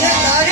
અને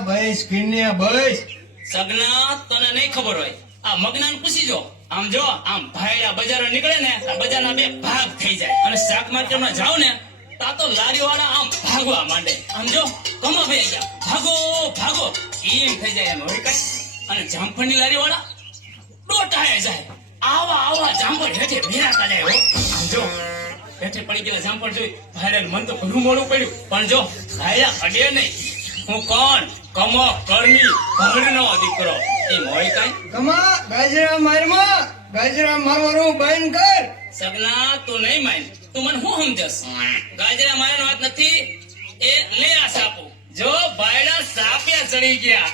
ભાયડા જામફળ હેઠે ભેરાતા જાય પડી ગયેલા જામફળ જોઈ ભાઈડાને મન તો ઘણું મોડું પડ્યું. પણ જો ભાઈ હડે નહીં. હું કોણ? કમો કર્મી ભરનો દીકરો. એમ હોય કઈ? કમા ગાજરા મારમાં ગાજરા મારવાનું બંધ કર. સગના તું નહીં માન તું મને શું સમજસ ગાજરા મારવાનો વાત નથી એ લે આ સાપુ જો ભાઈડા સાપ્યા ચડી ગયા.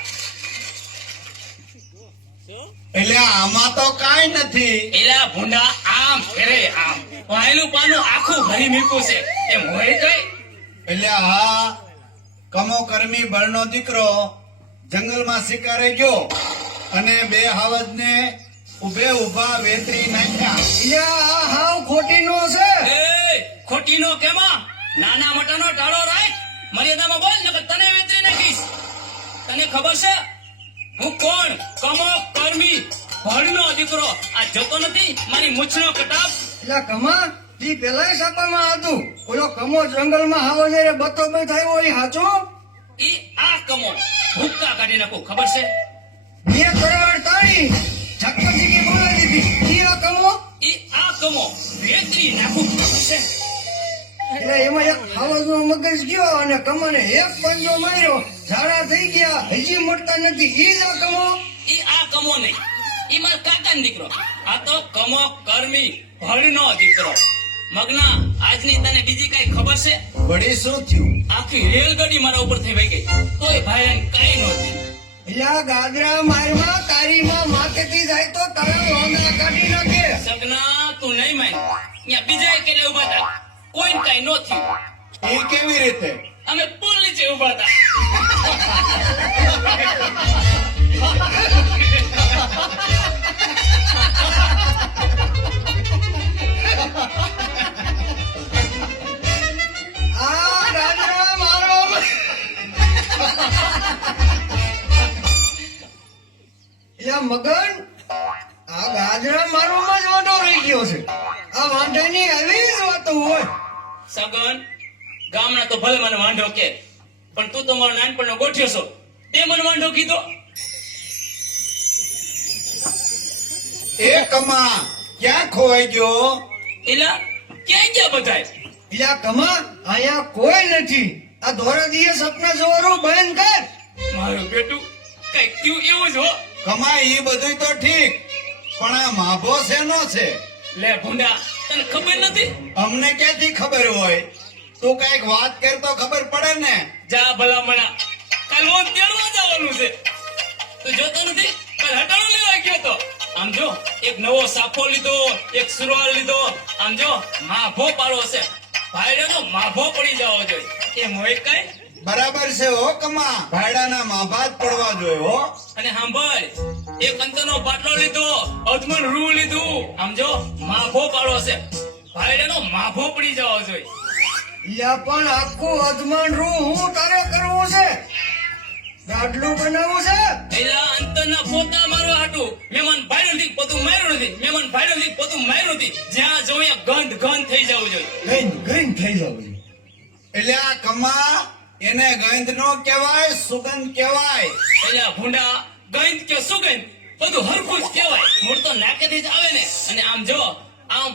એટલે આમાં તો કાઈ નથી. એલા ભૂંડા આમ ફેરે આમ. વાયલું પાનું આખું ભરી મીકું છે. એમ હોય કઈ? એટલે આ કમો કર્મી બળનો દીકરો જંગલમાં શિકારે ગયો અને બે હાવજને ઉભે ઊભા વેતરી નાખ્યા. હાવ ખોટી નો છે. એ ખોટીનો કેમાં? નાના મોટાનો ટાળો રાખ. મર્યાદામાં બોલ નકર તને વેતરી નાખીશ. તને ખબર છે? હું કોણ? કમો કર્મી ભળનો દીકરો. આ જતો નથી? મારી મૂછનો કટાપ એટલે કમા? તી પેલા સાપામાં હતું. ઓલો કમો જંગલમાં હાવો જયારે બતો બે થયો એ હાચો? એ આ કમો હુક્કા કાઢી નાખો ખબર છે? બે કરોડ તાળી છક્કરજી કે બોલાવી દીધી. એ આ કમો? એ આ કમો. વેતરી નાખું ખબર છે? એટલે એમાં એક ખાવાનો મગજ ગયો અને કમાને એક પંજો માર્યો. ઝાડા થઈ ગયા હજી મળતા નથી. એ જ આ કમો? એ આ કમો નહીં. એ મારા કાકા દીકરો. આ તો કમો કર્મી ભળનો દીકરો. મગના આજની તને બીજી કઈ ખબર છે? વળી શું થયું? આખી રેલગાડી મારા ઉપર થઈ ગઈ. તોય ભાઈ કઈ નહોતી એટલે આ ગાદરા મારમાં તારીમાં માથેથી જાય તો તારા લોંદા કાઢી નાખે. સગના તું નહીં માન. ત્યાં બીજા કેલે ઊભા હતા કોઈ કઈ નો થયું. એ કેવી રીતે? અમે પુલ નીચે ઊભા હતા આ મગન આ ગાજરા મારવામાં જ વાંધો રહી ગયો છે. આ વાંધાની આવી જ વાતો હોય. સગન ગામના તો ભલે મને વાંધો કે પણ તું તો મારો નાનપણનો ગોઠ્યો છો. તે મને વાંધો કીધો. એ કમા ક્યાં ખોવાઈ ગયો? એલા ક્યાં ક્યાં બધાય? એટલે કમા અહીંયા કોઈ નથી. આ ધોરા દિયે સપના જોવાનું બંધ કર. મારું બેટું કઈ થયું એવું જ હો. કમા એ બધું તો ઠીક પણ આ માભો શેનો છે? લે ભૂંડા તને ખબર નથી? અમને ક્યાંથી ખબર હોય? તું કંઈક વાત કર તો ખબર પડે ને. જા ભલા મણા કાલ હું તેડવા જવાનું છે. તું જોતો નથી કાલ હટાણો લેવા ગયો તો. આમ જો એક નવો સાફો લીધો એક સુરવાળ લીધો. આમ જો માભો પાડો છે. ભાઈડાનો માભો પડી જવો જોઈએ. એમ હોય કઈ? બરાબર છે હો કમા. ભાડાના માભા જ પડવા જોઈએ હો. અને સાંભળ એક અંતરનો બાટલો લીધો અજમન રૂ લીધું. સમજો? માફો પાડો છે ભાડાનો માફો પડી જવો જોઈએ. પણ આખું અધમાન રૂ હું તારે કરવું છે? ગાડલું બનાવવું છે? એલા અંતરના પોતા મારું હાટું. મેમન ભાડ્યું નથી પોતું માર્યું નથી. મેમન ભાડ્યું નથી પોતું માર્યું નથી. જ્યાં જોઈએ ગંધ ગંધ થઈ જવું જોઈએ. ગંધ ગંધ થઈ જવું જોઈએ. એટલે આ કમા એને ગંધ નો કહેવાય સુગંધ કહેવાય. એટલે ભૂંડા ગંધ કે સુગંધ? બધું હરખું જ કહેવાય. મૂળ તો નાકેથી જ આવે ને. અને આમ જો આમ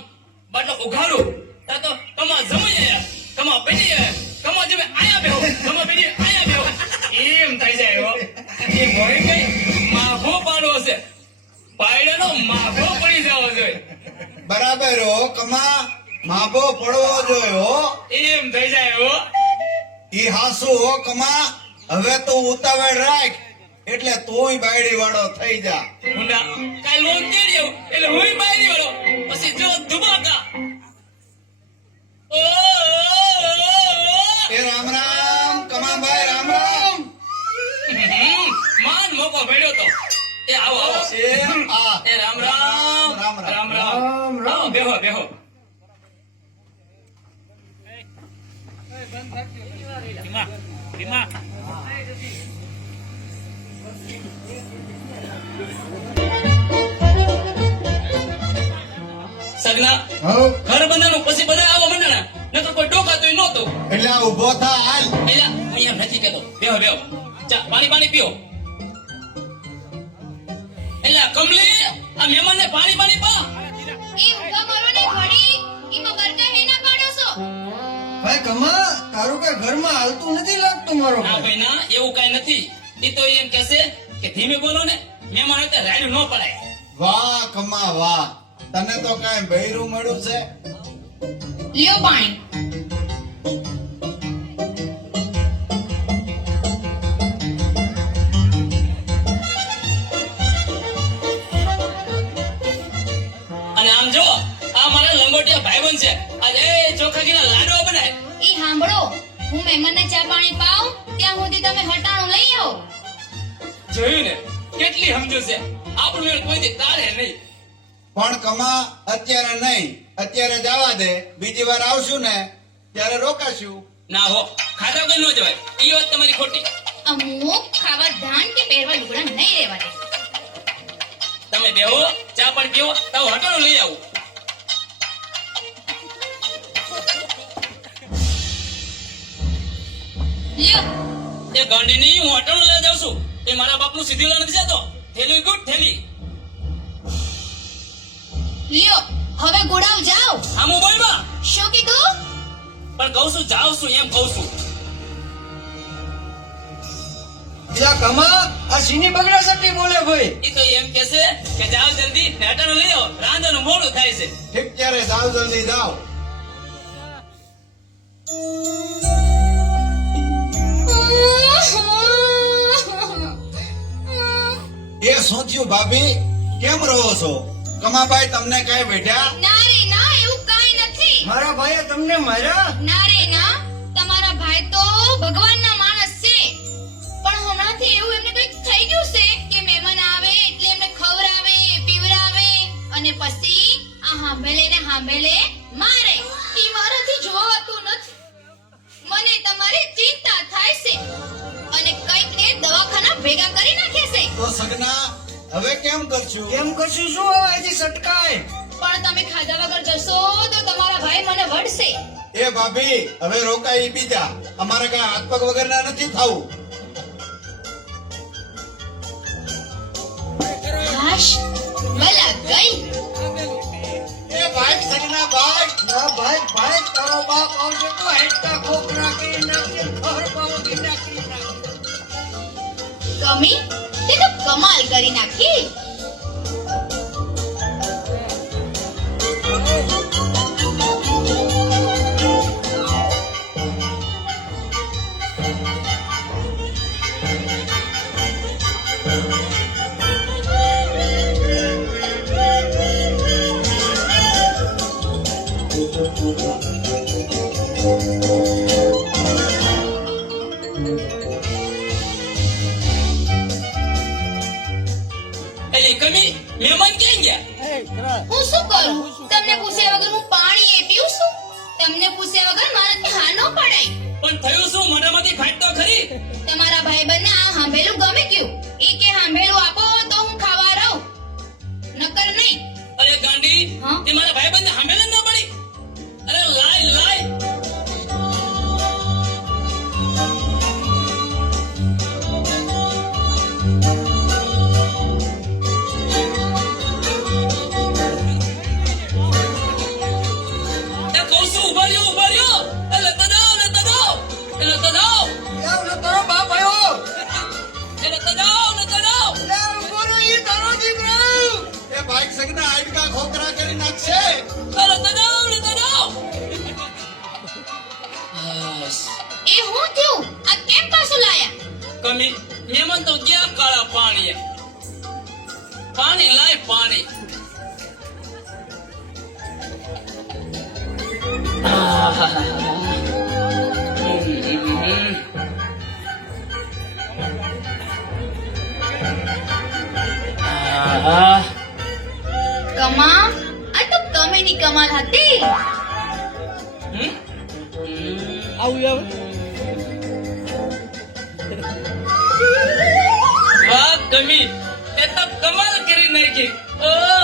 બાટલો ઉઘાડું તા તો કમા જમી કમા પેલી કમા જમે આયા બેહો કમા પેલી આયા બેહો. એમ થઈ જાય એવો એ મોરે કઈ માફો પાડવો છે. પાયડાનો માફો પડી જવો જોઈએ. બરાબર હો કમા માફો પડવો જોયો એમ થઈ જાય હો. ઈ હાસુ હોકમાં હવે તો ઉતાવળ રાખ. એટલે તોય બાયડી વાળો થઈ જા. ભૂંડા કાલ લોન કેડી આવું. એટલે હુંય બાયરી વાળો પછી જો ધુમાકા ઓ. એ રામ રામ કમાભાઈ રામ રામ. માન મોકો ભેડ્યો તો. એ આવો આવો. એ આ. એ રામ રામ રામ રામ. રામ રામ. રામ રામ. આવો, બેહો બેહો. સગના ઘર બંધાનું પછી બધા આવો મંડણા નકર કોઈ ટોકાતું નહોતું એટલે આ ઊભો થા હાલ. એલા હું એમ નથી કેતો બેહો બેહો. ચા પાણી પાણી પીઓ. એલા કમલી આ મહેમાનને પાણી પાણી પા. એમ કમરો ને ઘડી. ઈમાં બરકા હેના પાડો છો? ભાઈ કમા તારું કઈ ઘરમાં હાલતું નથી લાગતું મારો ના ભાઈ? ના એવું કઈ નથી. એ તો એમ કહેશે કે ધીમે બોલો ને મહેમાન હતા રાયડું ન પડાય. વાહ કમા વાહ. તને તો કાંઈ બૈરું મળ્યું છે? લ્યો પાણી. અને આમ જો આ મારા લંગોટિયા ભાઈબંધ છે. આજે ચોખા ઘીના લાડવા બનાય ઈ સાંભળો હું મહેમાનને ચા પાણી પાઉં ત્યાં સુધી તમે હટાણું લઈ આવો. જોયું ને? કેટલી સમજુ છે. આપણું કોઈ દી તારે નહીં. પણ કમા અત્યારે નહીં. અત્યારે જવા દે. બીજી વાર આવશું ને ત્યારે રોકાશું. ના હો ખાધા કોઈ ન જવાય. એ વાત તમારી ખોટી. અમુક ખાવા ધાન કે પહેરવા લુગડા નહીં રહેવા દે. તમે બેહો ચા પણ પીવો તો હટાણું લઈ આવું. લ્યો. એ ગાંડીની હું હોટલ લઈ જાઉં છું. એ મારા બાપનું સીધી લો નથી જતો થેલી ગુડ થેલી. લ્યો હવે ગુડાવ જાઓ. આ મોબાઈલમાં? શું કીધું? પણ કહું છું જાઉં છું એમ કહું છું. પેલા કમા આ સીની બગડા સટી બોલે ભાઈ? એ તો એમ કહેશે કે જાઓ જલ્દી પેટર્ન લઈ આવો મોડું થાય છે. ઠીક ત્યારે જાઓ જલ્દી જાઓ. એ સોચ્યું ભાભી? કેમ રહો છો? કમાભાઈ તમને કઈ બેઠ્યા ના રે ના એવું કઈ નથી. મારા ભાઈએ તમને માર્યા? ના રે ના તમારા ભાઈ તો ભગવાનના માણસ છે. પણ હમણાંથી એવું એમને કઈ થઈ ગયું છે કે મહેમાન આવે એટલે એમને ખવડાવે પીવડાવે અને પછી આ હાંભેલે ને હાંભેલે મારે. ઈ મારાથી જોવાતું નથી. મને તમારી ચિંતા થાય છે. અને કંઈક ને દવાખાના ભેગા કરી નાખે છે. તો સગના હવે કેમ કરશું? કેમ કરશું? શું હવે હજી સટકાય? પણ તમે ખાધા વગર જશો તો તમારા ભાઈ મને વડશે એ ભાભી હવે રોકાઈ બીજા. અમારે કઈ હાથ પગ વગરના નથી થવું. હાશ ભલા ગઈ. એ ભાઈ સગના ભાઈ. ના ભાઈ ભાઈ તારો બાપ આવશે તો હેઠા ખોખરા કરી નાખશે ઘર બાવકી નાખી નાખશે કમી તે તો કમાલ કરી નાખી એલી મહેમાન કેમ ગયા? હું શું કરું? તમને પૂછ્યા વગર હું પાણી એ પીઉં છું? તમને પૂછ્યા વગર મારાથી હા ન પડાય. પણ થયું શું? મોઢામાંથી ફાટ તો ખરી? તમારા ભાઈબંધને આ બસ. એ હું થયું? આ કેમ પાછું લાયા? કમી મેમન તો ગયા કાળા પાણી પાણી લાય પાણી. કમાલ આ તો કમેની કમાલ હતી. વાહ કમી. તે તો કમાલ કરી નાખી. ઓ.